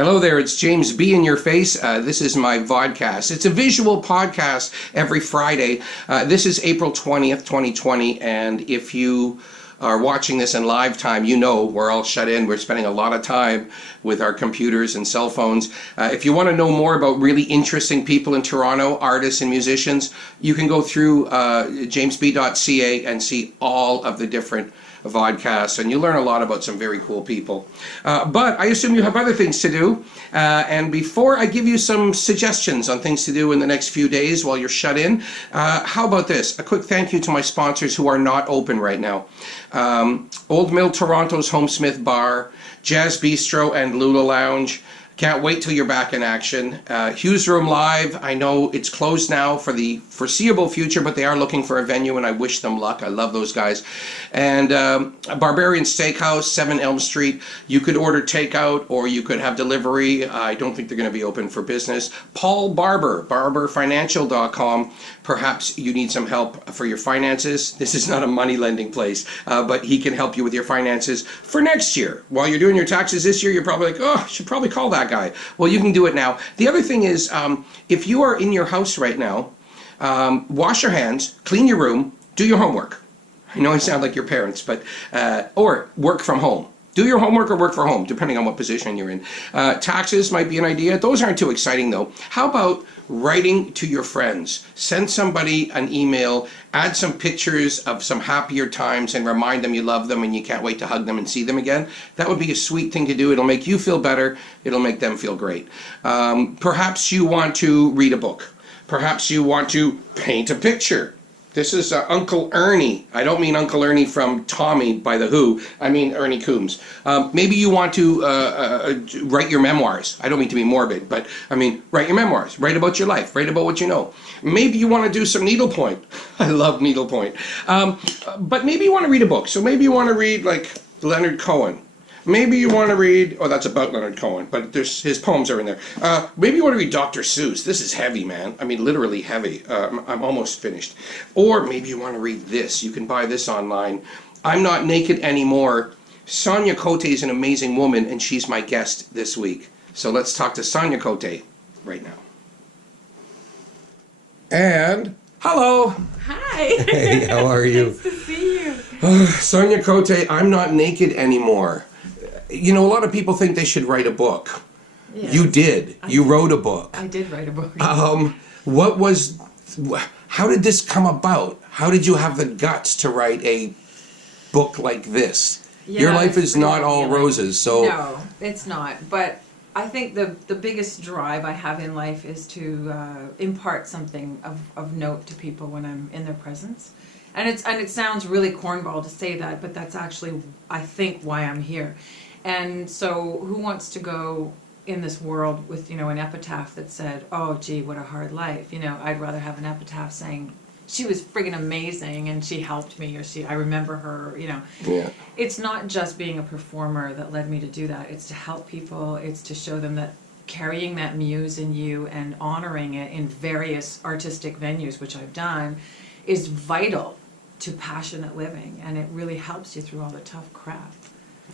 Hello there, it's James B in your face. This is my vodcast. It's a visual podcast every Friday. This is April 20th, 2020, and if you are watching this in live time, you know we're all shut in. We're spending a lot of time with our computers and cell phones. If you want to know more about really interesting people in Toronto, artists and musicians, you can go through jamesb.ca and see all of the different vodcasts, and you learn a lot about some very cool people. But I assume you have other things to do, and before I give you some suggestions on things to do in the next few days while you're shut in, how about this? A quick thank you to my sponsors who are not open right now. Old Mill Toronto's Homesmith Bar, Jazz Bistro and Lula Lounge. Can't wait till you're back in action. Hughes Room Live, I know it's closed now for the foreseeable future, but they are looking for a venue, and I wish them luck. I love those guys. And Barbarian Steakhouse, 7 Elm Street. You could order takeout, or you could have delivery. I don't think they're going to be open for business. Paul Barber, barberfinancial.com. Perhaps you need some help for your finances. This is not a money lending place, but he can help you with your finances for next year. While you're doing your taxes this year, you're probably like, oh, I should probably call that guy. Well, you can do it now. The other thing is, if you are in your house right now, wash your hands, clean your room, do your homework. I know I sound like your parents, but or work from home. Do your homework or work from home, depending on what position you're in. Taxes might be an idea. Those aren't too exciting, though. How about writing to your friends? Send somebody an email, add some pictures of some happier times, and remind them you love them and you can't wait to hug them and see them again. That would be a sweet thing to do. It'll make you feel better. It'll make them feel great. Perhaps you want to read a book. Perhaps you want to paint a picture. This is Uncle Ernie. I don't mean Uncle Ernie from Tommy by The Who. I mean Ernie Coombs. Maybe you want to write your memoirs. I don't mean to be morbid, but I mean write your memoirs. Write about your life. Write about what you know. Maybe you want to do some needlepoint. I love needlepoint. But maybe you want to read a book. So maybe you want to read like Leonard Cohen. Maybe you want to read, oh, that's about Leonard Cohen, but his poems are in there. Maybe you want to read Dr. Seuss. This is heavy, man. I mean, literally heavy. I'm almost finished. Or maybe you want to read this. You can buy this online. I'm Not Naked Anymore. Sonya Cote is an amazing woman, and she's my guest this week. So let's talk to Sonya Cote right now. And hello. Hi. Hey, how are you? Nice to see you. Sonya Cote, I'm Not Naked Anymore. You know, a lot of people think they should write a book. Yes, you did. You wrote a book. I did write a book. How did this come about? How did you have the guts to write a book like this? Yeah, your life is not all roses, so... No, it's not. But I think the biggest drive I have in life is to impart something of note to people when I'm in their presence. And it sounds really cornball to say that, but that's actually, I think, why I'm here. And so who wants to go in this world with, an epitaph that said, oh, gee, what a hard life. I'd rather have an epitaph saying, she was friggin' amazing and she helped me, or I remember her, Yeah. It's not just being a performer that led me to do that. It's to help people. It's to show them that carrying that muse in you and honoring it in various artistic venues, which I've done, is vital to passionate living, and it really helps you through all the tough crap.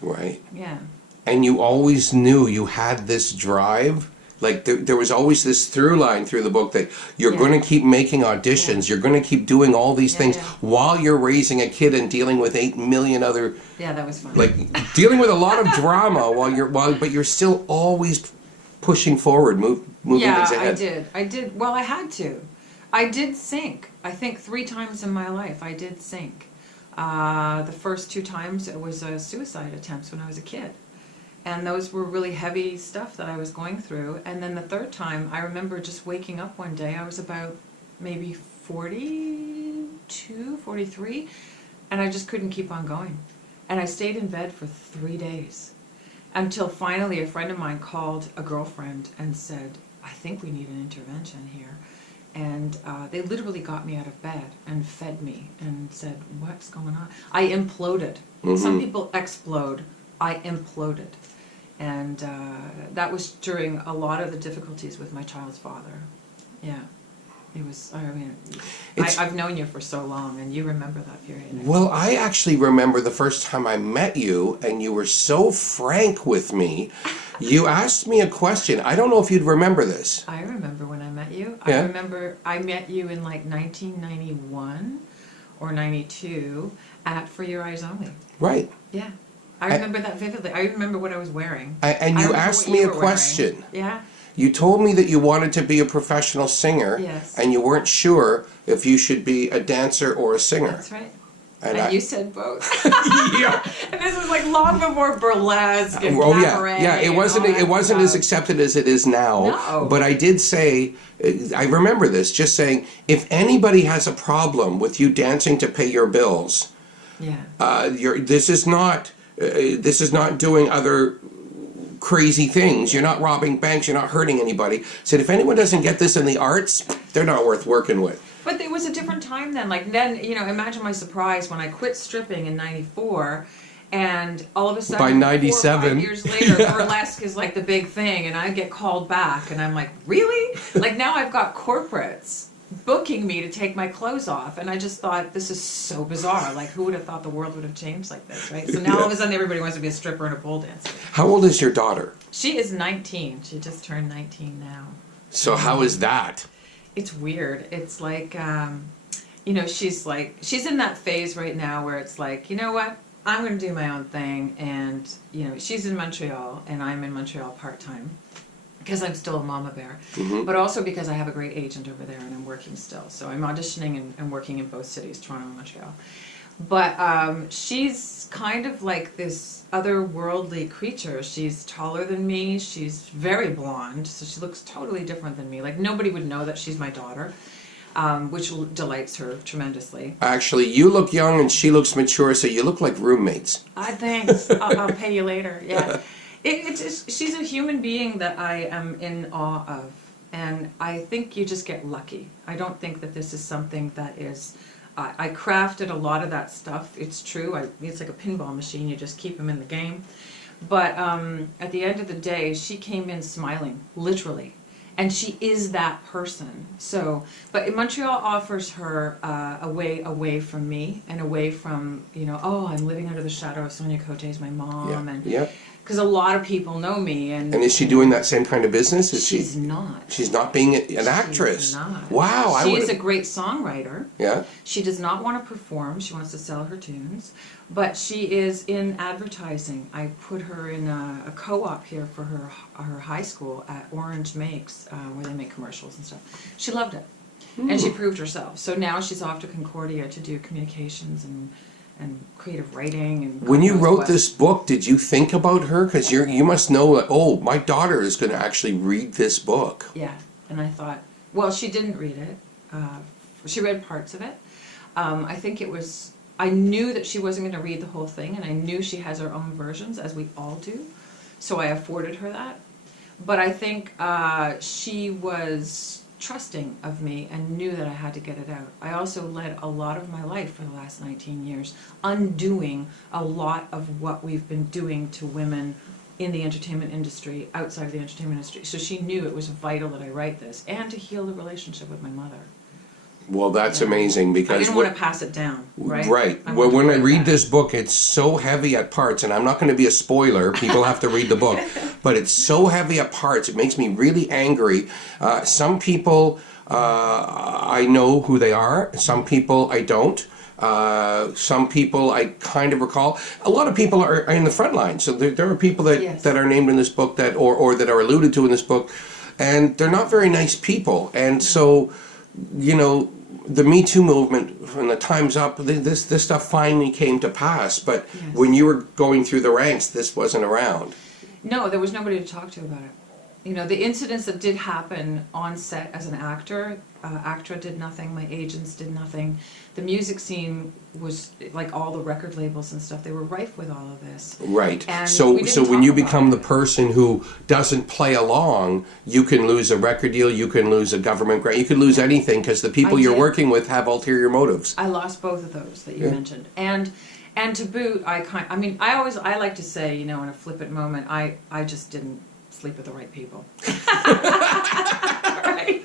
Right. Yeah. And you always knew you had this drive? Like, there was always this through line through the book that you're going to keep making auditions, you're going to keep doing all these things while you're raising a kid and dealing with 8 million other... Yeah, that was fun. Like, dealing with a lot of drama but you're still always pushing forward, moving things ahead. Yeah, I did. Well, I had to. I did sink. I think 3 times in my life I did sink. The first 2 times it was suicide attempts when I was a kid. And those were really heavy stuff that I was going through. And then the 3rd time, I remember just waking up one day. I was about maybe 42, 43, and I just couldn't keep on going. And I stayed in bed for 3 days until finally a friend of mine called a girlfriend and said, I think we need an intervention here. And they literally got me out of bed and fed me and said, what's going on? I imploded. Mm-hmm. Some people explode. I imploded. And that was during a lot of the difficulties with my child's father. Yeah. It was, I mean, It's- I've known you for so long, and you remember that period. Well, I actually remember the first time I met you, and you were so frank with me. You asked me a question. I don't know if you'd remember this. I remember when I met you. Yeah. I remember I met you in like 1991 or 92 at For Your Eyes Only. Right. Yeah. I remember that vividly. I remember what I was wearing. And I you remember asked what me you a were question. wearing. Yeah. You told me that you wanted to be a professional singer, Yes. and you weren't sure if you should be a dancer or a singer. That's right. And And you said both. yeah. And this was like long before burlesque and Oh yeah, cabaret. yeah. It and wasn't. all It that wasn't as stuff. accepted as it is now. No. But I did say, I remember this. Just saying, if anybody has a problem with you dancing to pay your bills, Yeah. this is not. This is not doing other crazy things. You're not robbing banks. You're not hurting anybody. Said if anyone doesn't get this in the arts, they're not worth working with. But it was a different time then. Like then, you know, imagine my surprise when I quit stripping in '94, and all of a sudden, By 97, 4 or 5 years later, yeah. burlesque is like the big thing, and I get called back, and I'm like, really? Like now I've got corporates booking me to take my clothes off, and I just thought this is so bizarre. Like who would have thought the world would have changed like this, right? So now all of a sudden everybody wants to be a stripper and a pole dancer. How old is your daughter? She is 19. She just turned 19 now. So how is that? It's weird. It's like, you know, she's in that phase right now where it's like, you know what? I'm going to do my own thing. And, you know, she's in Montreal and I'm in Montreal part-time because I'm still a mama bear, but also because I have a great agent over there and I'm working still. So I'm auditioning and working in both cities, Toronto and Montreal. But she's kind of like this otherworldly creature. She's taller than me. She's very blonde, so she looks totally different than me. Like nobody would know that she's my daughter, which delights her tremendously. Actually, you look young and she looks mature, so you look like roommates. Thanks. I'll pay you later. Yeah, she's a human being that I am in awe of, and I think you just get lucky. I don't think that this is something that is. I crafted a lot of that stuff. It's true. It's like a pinball machine. You just keep them in the game. But at the end of the day, she came in smiling, literally. And she is that person. So, but Montreal offers her a way away from me and away from, you know, oh, I'm living under the shadow of Sonya Cote as my mom. Yeah. Because a lot of people know me. And is she doing that same kind of business? She's not. She's not being an actress. She's not. Wow. She is a great songwriter. Yeah. She does not want to perform. She wants to sell her tunes. But she is in advertising. I put her in a co-op here for her high school at Orange Makes, where they make commercials and stuff. She loved it. And she proved herself. So now she's off to Concordia to do communications and creative writing. And When you God knows wrote what. this book, did you think about her? Because you must know that, oh, my daughter is going to actually read this book. Yeah. And I thought, well, she didn't read it. She read parts of it. I think it was... I knew that she wasn't going to read the whole thing, and I knew she has her own versions, as we all do. So I afforded her that. But I think she was trusting of me and knew that I had to get it out. I also led a lot of my life for the last 19 years, undoing a lot of what we've been doing to women in the entertainment industry, outside of the entertainment industry. So she knew it was vital that I write this, and to heal the relationship with my mother. Well, that's amazing because... I didn't want to pass it down, right? Right. I Well, wanted to when I write read that. this book, it's so heavy at parts, and I'm not going to be a spoiler. People have to read the book. But it's so heavy at parts, it makes me really angry. Some people, I know who they are. Some people, I don't. Some people I kind of recall. A lot of people are in the front line. So there are people that, Yes. that are named in this book that or that are alluded to in this book, and they're not very nice people. And so, you know, the Me Too movement from the Time's Up, this stuff finally came to pass. But Yes. when you were going through the ranks, this wasn't around. No, there was nobody to talk to about it. You know, the incidents that did happen on set as an actor, ACTRA did nothing, my agents did nothing. The music scene was, like all the record labels and stuff, they were rife with all of this. Right. And So we didn't when talk you about become it. the person who doesn't play along, you can lose a record deal, you can lose a government grant, you can lose anything because the people I you're did. working with have ulterior motives. I lost both of those that you Yeah. mentioned. And to boot, I like to say, you know, in a flippant moment, I just didn't sleep with the right people. Right?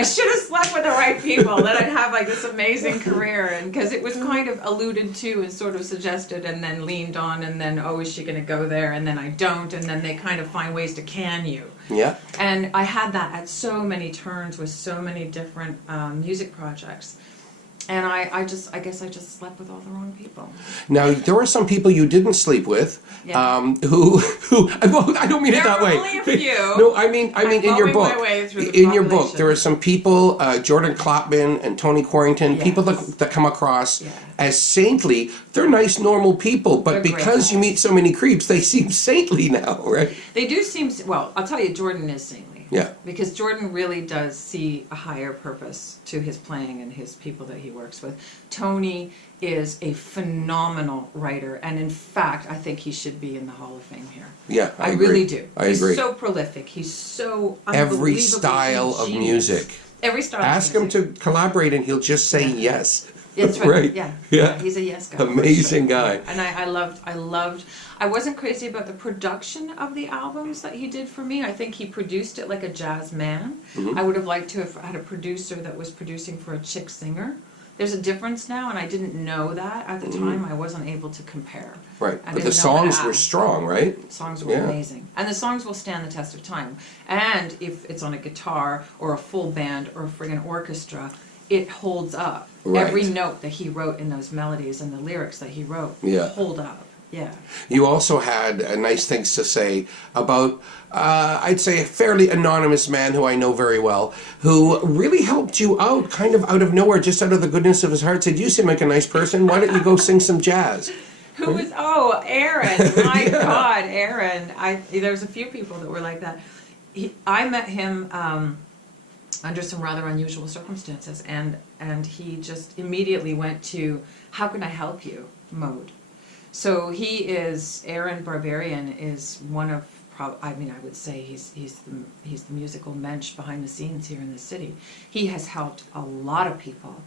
I should have slept with the right people, then I'd have like this amazing career. And because it was kind of alluded to and sort of suggested and then leaned on, and then, oh, is she going to go there? And then I don't. And then they kind of find ways to can you. Yeah. And I had that at so many turns with so many different music projects. And I guess I just slept with all the wrong people. Now, there were some people you didn't sleep with, who I don't mean it that way. There were only a few. No, I mean in your book. My way through the In your book, population. there are some people, Jordan Klopman and Tony Corrington, Yes. people that come across Yeah. as saintly. They're nice, normal people, but They're great because you guys. meet so many creeps, they seem saintly now, right? They do seem, well, I'll tell you, Jordan is saintly. Yeah. Because Jordan really does see a higher purpose to his playing and his people that he works with. Tony is a phenomenal writer, and in fact, I think he should be in the Hall of Fame here. Yeah, I really agree. do. I agree. He's so prolific. He's so unbelievably Every style of ingenious. music. Every style Ask of him music. to collaborate and he'll just say yes. That's right. Right. Yeah. Yeah. He's a yes guy. for Amazing sure. guy. And I loved. I wasn't crazy about the production of the albums that he did for me. I think he produced it like a jazz man. Mm-hmm. I would have liked to have had a producer that was producing for a chick singer. There's a difference now, and I didn't know that at the time. I wasn't able to compare. Right. I But the didn't know how to songs were ask. strong, right? Songs were Yeah. amazing. And the songs will stand the test of time. And if it's on a guitar or a full band or a friggin' orchestra, it holds up. Right. Every note that he wrote in those melodies and the lyrics that he wrote hold up. Yeah. You also had nice things to say about, I'd say, a fairly anonymous man who I know very well, who really helped you out, kind of out of nowhere, just out of the goodness of his heart. Said, "You seem like a nice person. Why don't you go sing some jazz?" Who was, oh, Aaron. My God, Aaron. There's a few people that were like that. I met him under some rather unusual circumstances, and he just immediately went to, how can I help you mode. So Aaron Barbarian is one of, I would say he's the musical mensch behind the scenes here in the city. He has helped a lot of people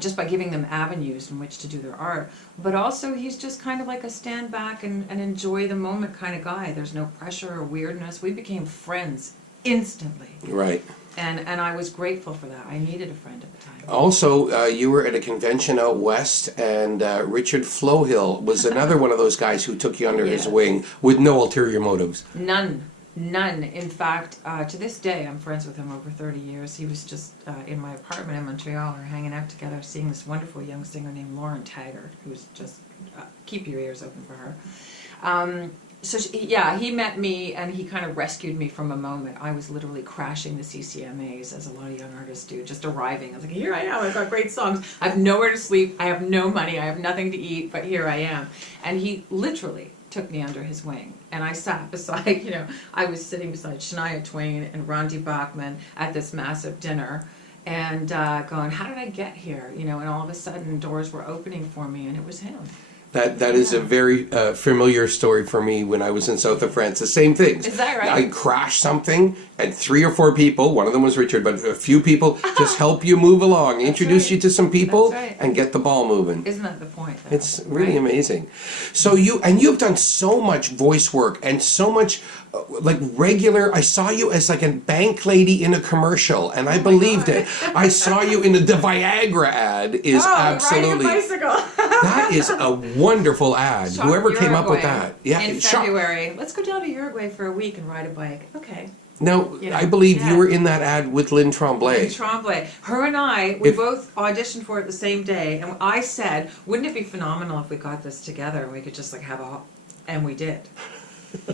just by giving them avenues in which to do their art. But also he's just kind of like a stand back and enjoy the moment kind of guy. There's no pressure or weirdness. We became friends instantly. Right. And I was grateful for that. I needed a friend at the time. Also, you were at a convention out west, and Richard Flohill was another one of those guys who took you under his wing with no ulterior motives. None. In fact, to this day, I'm friends with him over 30 years. He was just in my apartment in Montreal. We're hanging out together, seeing this wonderful young singer named Lauren Taggart, who's just, keep your ears open for her. He met me, and he kind of rescued me from a moment. I was literally crashing the CCMAs, as a lot of young artists do, just arriving. I was like, here I am, I've got great songs. I have nowhere to sleep, I have no money, I have nothing to eat, but here I am. And he literally took me under his wing. And I sat beside, I was sitting beside Shania Twain and Randy Bachman at this massive dinner, and going, how did I get here? And all of a sudden doors were opening for me, and it was him. That is a very familiar story for me when I was in south of France. The same things. Is that right? I crashed something, and 3 or 4 people, one of them was Richard, but a few people just help you move along, introduce you to some people, That's right. and get the ball moving. Isn't that the point, though? It's really amazing. So you've done so much voice work and so much regular. I saw you as like a bank lady in a commercial, and I believed it. I saw you in the Viagra ad. Is absolutely riding a bicycle. that is a wonderful ad. Shot Whoever came up with Uruguay that, in February. Let's go down to Uruguay for a week and ride a bike. Okay. Now, I believe yeah. you were in that ad with Lynn Tremblay. Tremblay. Her and I, we both auditioned for it the same day, and I said, wouldn't it be phenomenal if we got this together and we could just have and we did.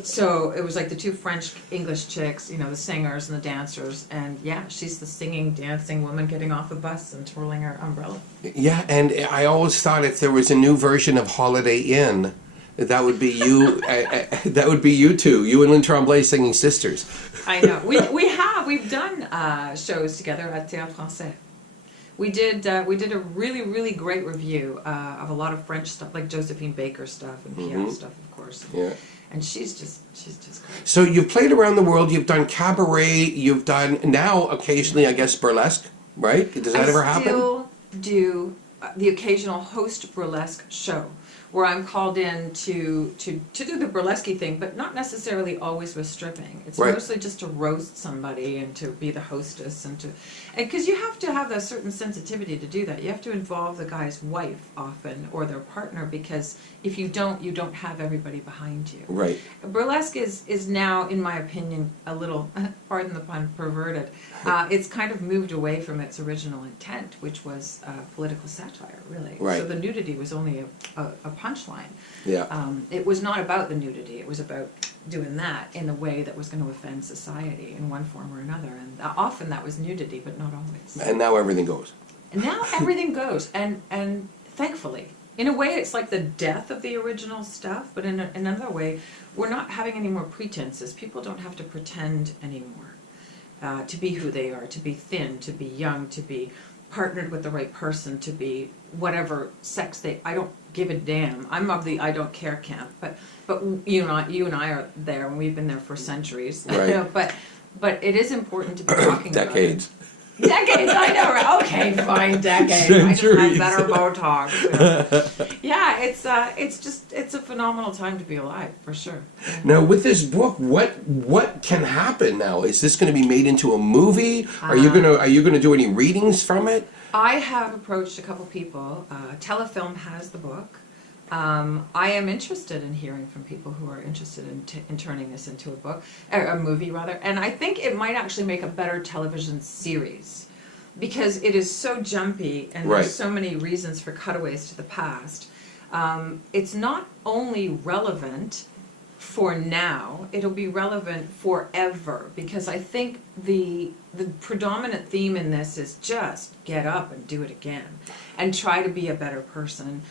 So it was like the 2 French English chicks, the singers and the dancers, and she's the singing, dancing woman getting off a bus and twirling her umbrella. Yeah, and I always thought if there was a new version of Holiday Inn, that would be you. That would be you two, you and Lynn Tremblay singing sisters. I know. We've done shows together at Théâtre Français. We did a really, really great review of a lot of French stuff, like Josephine Baker stuff and Piaf stuff, of course. Yeah. And she's just great. So you've played around the world. You've done cabaret. You've done now occasionally, I guess, burlesque. Right? Does that ever happen? I still do the occasional host burlesque show, where I'm called in to do the burlesque thing, but not necessarily always with stripping. It's Right. mostly just to roast somebody and to be the hostess and because you have to have a certain sensitivity to do that. You have to involve the guy's wife often or their partner, because if you don't have everybody behind you. Right. Burlesque is now, in my opinion, a little, pardon the pun, perverted. It's kind of moved away from its original intent, which was political satire, really. Right. So the nudity was only a punchline. Yeah. It was not about the nudity. It was about doing that in a way that was going to offend society in one form or another. And often that was nudity, but not always. And now everything goes. And now everything goes, and thankfully. In a way, it's like the death of the original stuff, but in another way, we're not having any more pretenses. People don't have to pretend anymore to be who they are, to be thin, to be young, to be partnered with the right person, to be whatever sex I don't give a damn. I'm of the I don't care camp, but you and I are there, and we've been there for centuries. Right. But it is important to be talking about it. Decades. Decades, I know, right? Okay, fine, decades. Centuries. I just have better Botox. Yeah, it's a phenomenal time to be alive, for sure. Now, with this book, what can happen now? Is this going to be made into a movie? Are you gonna do any readings from it? I have approached a couple people. Telefilm has the book. I am interested in hearing from people who are interested in turning this into a book, or a movie rather, and I think it might actually make a better television series, because it is so jumpy and Right. there's so many reasons for cutaways to the past. It's not only relevant for now, it'll be relevant forever, because I think the predominant theme in this is just get up and do it again and try to be a better person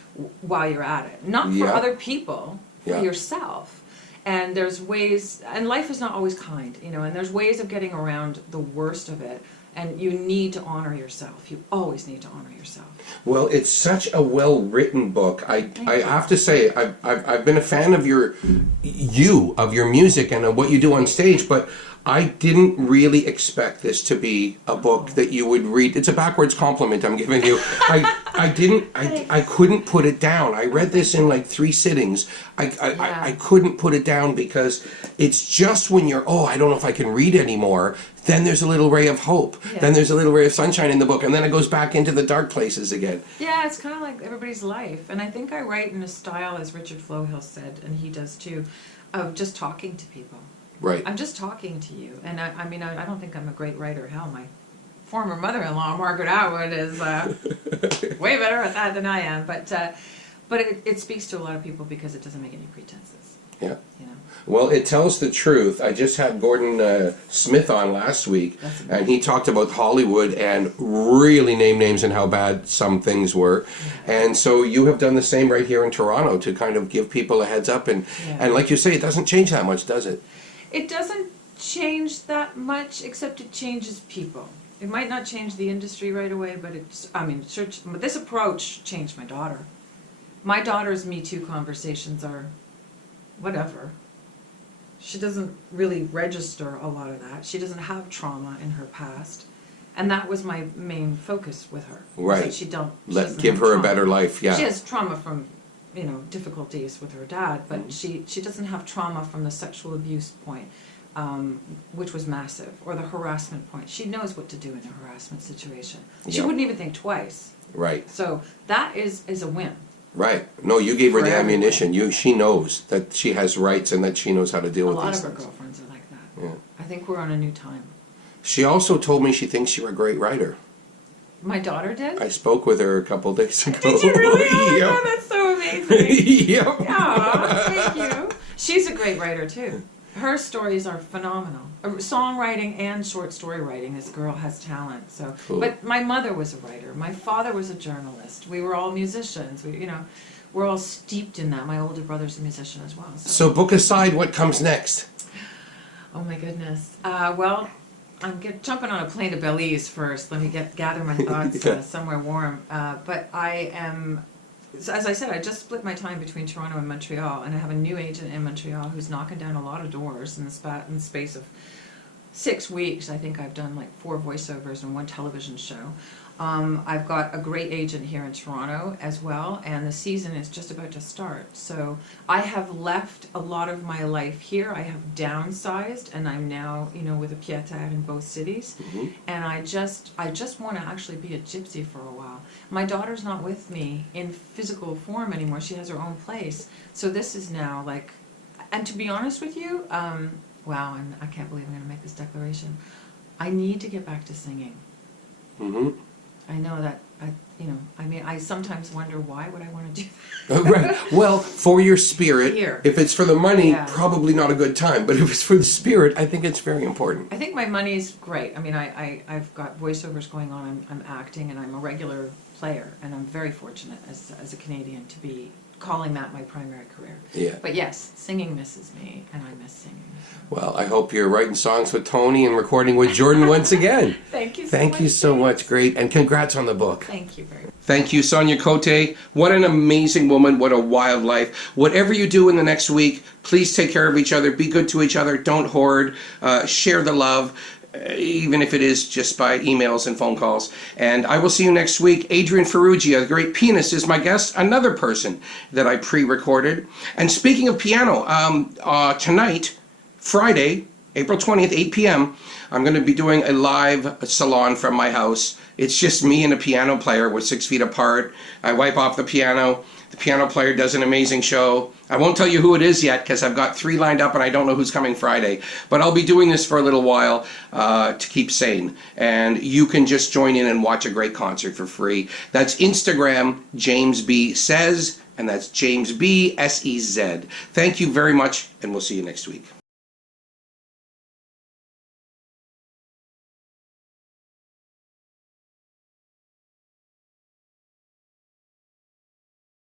while you're at it. Not for Yeah. other people, for Yeah. yourself. And there's ways, and life is not always kind, and there's ways of getting around the worst of it. And you need to honor yourself. You always need to honor yourself. Well, it's such a well-written book. I have to say, I've been a fan of your music and of what you do on stage, but I didn't really expect this to be a book that you would read. It's a backwards compliment I'm giving you. I couldn't put it down. I read this in like 3 sittings. I couldn't put it down, because it's just when you're, I don't know if I can read anymore, then there's a little ray of hope. Yeah. Then there's a little ray of sunshine in the book, and then it goes back into the dark places again. Yeah, it's kind of like everybody's life. And I think I write in a style, as Richard Flohill said, and he does too, of just talking to people. Right. I'm just talking to you. And I mean, I don't think I'm a great writer. Hell, my former mother-in-law, Margaret Atwood, is way better at that than I am. But it speaks to a lot of people because it doesn't make any pretenses. Yeah. Well, it tells the truth. I just had Gordon Smith on last week, and he talked about Hollywood and really named names and how bad some things were. Yeah. And so you have done the same right here in Toronto to kind of give people a heads up. And like you say, it doesn't change that much, does it? It doesn't change that much, except it changes people. It might not change the industry right away, but this approach changed my daughter. My daughter's Me Too conversations are whatever. She doesn't really register a lot of that. She doesn't have trauma in her past. And that was my main focus with her. Right. She give her a better life, yeah. She has trauma from, difficulties with her dad, but she doesn't have trauma from the sexual abuse point, which was massive, or the harassment point. She knows what to do in a harassment situation. She wouldn't even think twice. Right. So that is a win. Right. No, you gave her the everyone. ammunition. She knows that she has rights and that she knows how to deal with these things. A lot of her girlfriends are like that. Yeah. I think we're on a new time. She also told me she thinks you're a great writer. My daughter did? I spoke with her a couple days ago. Did you really? Oh my Yep. God, that's so amazing. Yep. Aw, thank you. She's a great writer too. Her stories are phenomenal. Songwriting and short story writing. This girl has talent. So, Cool. But my mother was a writer. My father was a journalist. We were all musicians. We're all steeped in that. My older brother's a musician as well. So book aside, what comes next? Oh my goodness. Well, I'm jumping on a plane to Belize first. Let me gather my thoughts somewhere warm. But I am, as I said, I just split my time between Toronto and Montreal, and I have a new agent in Montreal who's knocking down a lot of doors in the space of 6 weeks, I think I've done like 4 voiceovers and 1 television show. I've got a great agent here in Toronto as well, and the season is just about to start. So I have left a lot of my life here. I have downsized, and I'm now, with a pied-à-terre in both cities. Mm-hmm. And I just want to actually be a gypsy for a while. My daughter's not with me in physical form anymore. She has her own place. So this is now like, and to be honest with you, wow, and I can't believe I'm going to make this declaration. I need to get back to singing. Mm-hmm. I know that, I sometimes wonder why would I want to do that. Right. Well, for your spirit, Here. if it's for the money, Yeah. probably not a good time. But if it's for the spirit, I think it's very important. I think my money's great. I mean, I've got voiceovers going on, I'm acting, and I'm a regular player, and I'm very fortunate as a Canadian to be calling that my primary career. Yeah. But yes, singing misses me, and I miss singing. Well, I hope you're writing songs with Tony and recording with Jordan once again. Thank you so much. Thank you so much. Great. And congrats on the book. Thank you very much. Thank you, Sonya Cote. What an amazing woman. What a wild life. Whatever you do in the next week, please take care of each other. Be good to each other. Don't hoard. Share the love, even if it is just by emails and phone calls. And I will see you next week. Adrian Ferrugia, the great pianist, is my guest, another person that I pre-recorded. And speaking of piano, tonight, Friday, April 20th, 8 p.m., I'm going to be doing a live salon from my house. It's just me and a piano player. We're 6 feet apart. I wipe off the piano. The piano player does an amazing show. I won't tell you who it is yet because I've got 3 lined up and I don't know who's coming Friday. But I'll be doing this for a little while to keep sane. And you can just join in and watch a great concert for free. That's Instagram, Jaymz B Says, and that's Jaymz B S-E-Z. Thank you very much, and we'll see you next week.